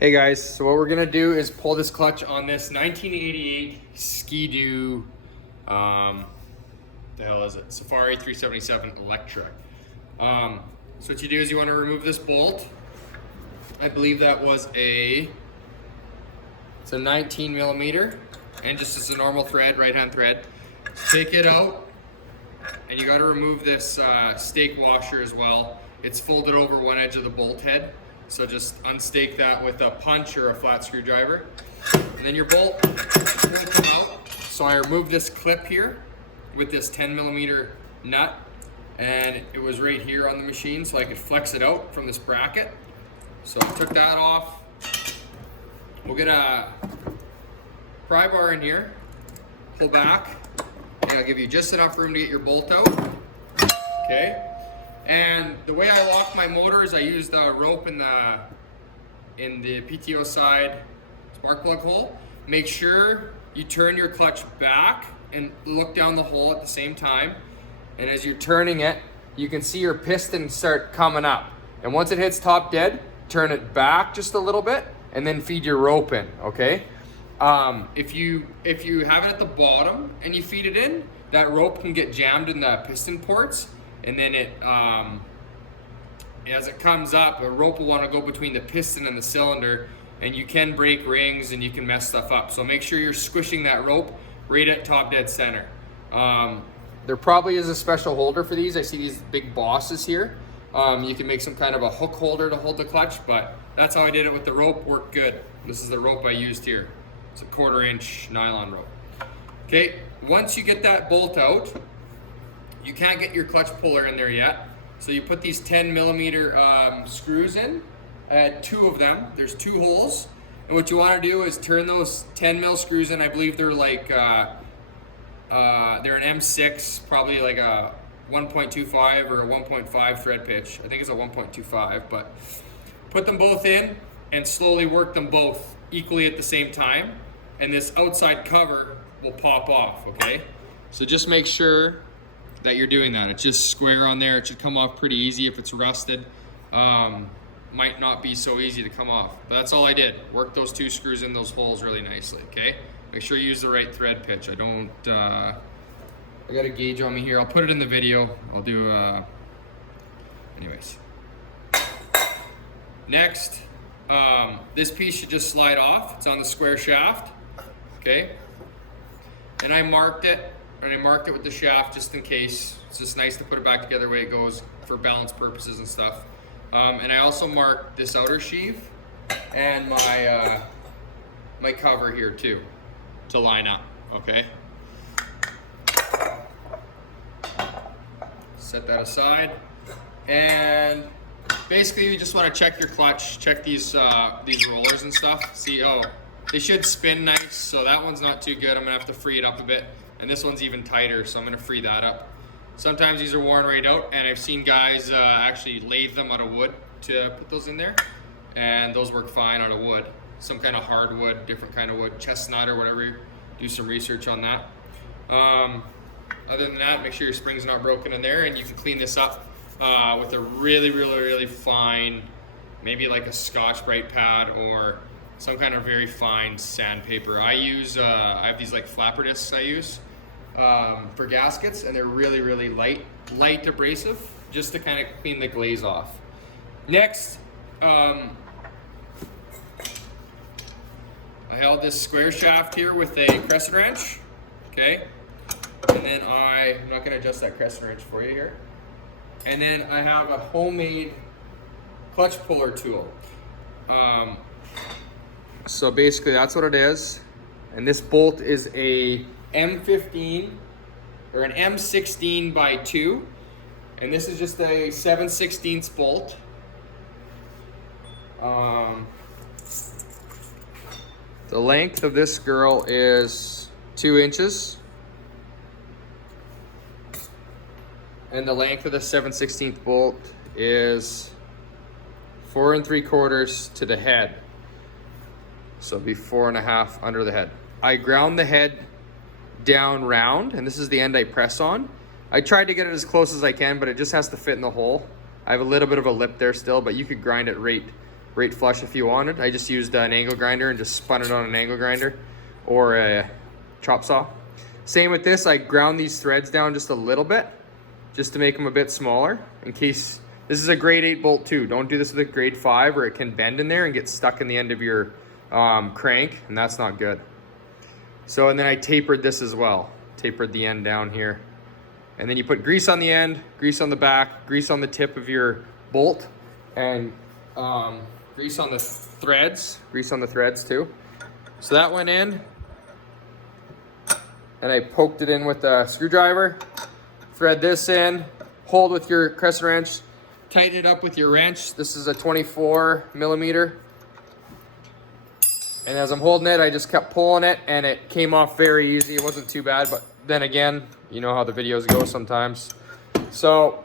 Hey guys, so what we're gonna do is pull this clutch on this 1988 Skidoo, the hell is it? Safari 377 Electra. So what you do is you want to remove this bolt. I believe that was it's a 19 millimeter, and just as a normal thread, right hand thread. Take it out, and you got to remove this stake washer as well. It's folded over one edge of the bolt head. So just unstake that with a punch or a flat screwdriver. And then your bolt will come out. So I removed this clip here with this 10 millimeter nut, and it was right here on the machine so I could flex it out from this bracket. So I took that off. We'll get a pry bar in here, pull back, and I'll give you just enough room to get your bolt out. Okay. And the way I lock my motors, I used a rope in the PTO side spark plug hole. Make sure you turn your clutch back and look down the hole at the same time. And as you're turning it, you can see your piston start coming up. And once it hits top dead, turn it back just a little bit and then feed your rope in, okay? If you have it at the bottom and you feed it in, that rope can get jammed in the piston ports. And then as it comes up, the rope will want to go between the piston and the cylinder, and you can break rings and you can mess stuff up. So make sure you're squishing that rope right at top dead center. There probably is a special holder for these. I see these big bosses here. You can make some kind of a hook holder to hold the clutch, but that's how I did it with the rope. Worked good. This is the rope I used here. It's a 1/4 inch nylon rope. Okay, once you get that bolt out, you can't get your clutch puller in there yet. So you put these 10 millimeter screws in, two of them. There's two holes. And what you want to do is turn those 10 mil screws in. I believe they're like, they're an M6, probably like a 1.25 or a 1.5 thread pitch. I think it's a 1.25, but put them both in and slowly work them both equally at the same time. And this outside cover will pop off, okay? So just make sure that you're doing that. It's just square on there. It should come off pretty easy. If it's rusted, might not be so easy to come off. But that's all I did. Work those two screws in those holes really nicely, okay? Make sure you use the right thread pitch. I got a gauge on me here. I'll put it in the video. I'll do, anyways. Next, this piece should just slide off. It's on the square shaft, okay? And I marked it. And I marked it with the shaft just in case. It's just nice to put it back together the way it goes for balance purposes and stuff. And I also marked this outer sheave and my cover here too to line up, okay? Set that aside. And basically you just want to check your clutch, check these rollers and stuff. See, oh, they should spin nice, so that one's not too good. I'm gonna have to free it up a bit. And this one's even tighter, so I'm gonna free that up. Sometimes these are worn right out, and I've seen guys actually lathe them out of wood to put those in there, and those work fine out of wood. Some kind of hardwood, different kind of wood, chestnut or whatever. Do some research on that. Other than that, make sure your spring's not broken in there, and you can clean this up with a really fine, maybe like a Scotch Brite pad or some kind of very fine sandpaper. I have these like flapper discs I use for gaskets, and they're really light abrasive, just to kind of clean the glaze off. Next, I held this square shaft here with a crescent wrench, okay? And then I'm not gonna adjust that crescent wrench for you here. And then I have a homemade clutch puller tool. So basically that's what it is. And this bolt is a M15 or an M16 by 2. And this is just a 7/16 bolt. The length of this girl is 2 inches. And the length of the 7/16 bolt is 4 3/4 to the head. So it'll be 4 1/2 under the head. I ground the head down round, and this is the end I press on. I tried to get it as close as I can, but it just has to fit in the hole. I have a little bit of a lip there still, but you could grind it right right flush if you wanted. I just used an angle grinder and just spun it on an angle grinder or a chop saw. Same with this, I ground these threads down just a little bit, just to make them a bit smaller in case. This is a grade 8 bolt too. Don't do this with a grade 5 or it can bend in there and get stuck in the end of your crank, and that's not good. So, and then I tapered this as well. Tapered the end down here. And then you put grease on the end, grease on the back, grease on the tip of your bolt, and grease on the threads. Grease on the threads too. So that went in. And I poked it in with a screwdriver. Thread this in. Hold with your crescent wrench. Tighten it up with your wrench. This is a 24 millimeter. And as I'm holding it, I just kept pulling it and it came off very easy. It wasn't too bad, but then again, you know how the videos go sometimes. So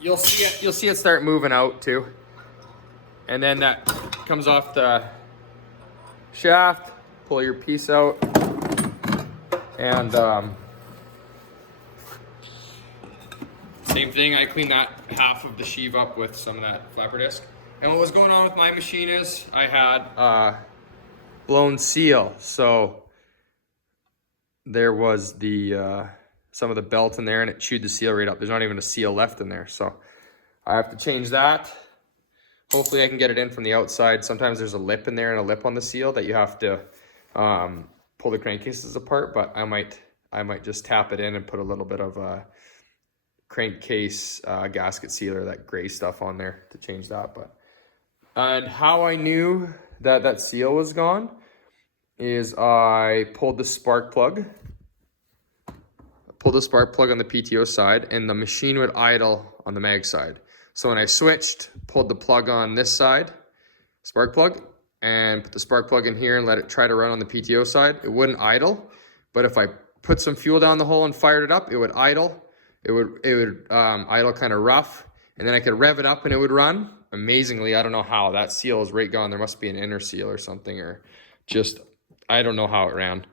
you'll see it start moving out too. And then that comes off the shaft. Pull your piece out. And same thing, I cleaned that half of the sheave up with some of that flapper disc. And what was going on with my machine is I had blown seal. So there was the some of the belt in there and it chewed the seal right up. There's not even a seal left in there. So I have to change that. Hopefully I can get it in from the outside. Sometimes there's a lip in there and a lip on the seal that you have to pull the crankcases apart, but I might just tap it in and put a little bit of a crankcase gasket sealer, that gray stuff on there to change that. But and how I knew that that seal was gone is I pulled the spark plug. Pulled the spark plug on the PTO side and the machine would idle on the mag side. So when I switched, pulled the plug on this side, spark plug, and put the spark plug in here and let it try to run on the PTO side, it wouldn't idle. But if I put some fuel down the hole and fired it up, it would idle. It would idle kind of rough, and then I could rev it up and it would run. Amazingly, I don't know how. That seal is right gone. There must be an inner seal or something, or just, I don't know how it ran.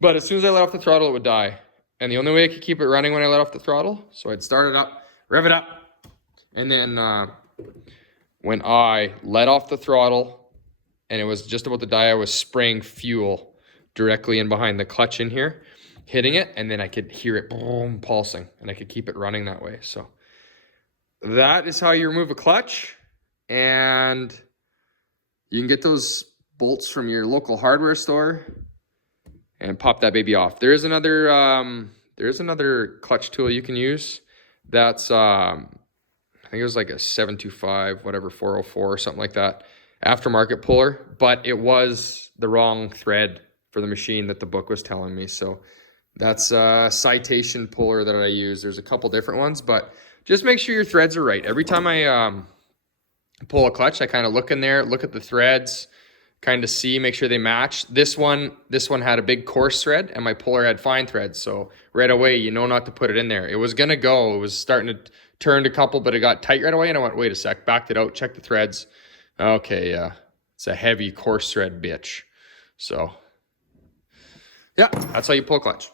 But as soon as I let off the throttle, it would die. And the only way I could keep it running when I let off the throttle, so I'd start it up, rev it up, and then when I let off the throttle and it was just about to die, I was spraying fuel directly in behind the clutch in here, hitting it, and then I could hear it boom, pulsing, and I could keep it running that way. So that is how you remove a clutch, and you can get those bolts from your local hardware store and pop that baby off. There is another clutch tool you can use. That's I think it was like a 725, whatever, 404 or something like that, aftermarket puller, but it was the wrong thread for the machine that the book was telling me. So that's a Citation puller that I use. There's a couple different ones, but just make sure your threads are right. Every time I pull a clutch, I kind of look in there, look at the threads, kind of see, make sure they match. This one had a big coarse thread and my puller had fine threads. So right away, you know not to put it in there. It was gonna go, it was starting to turn a couple, but it got tight right away. And I went, wait a sec, backed it out, checked the threads. Okay, yeah, it's a heavy coarse thread bitch. So yeah, that's how you pull a clutch.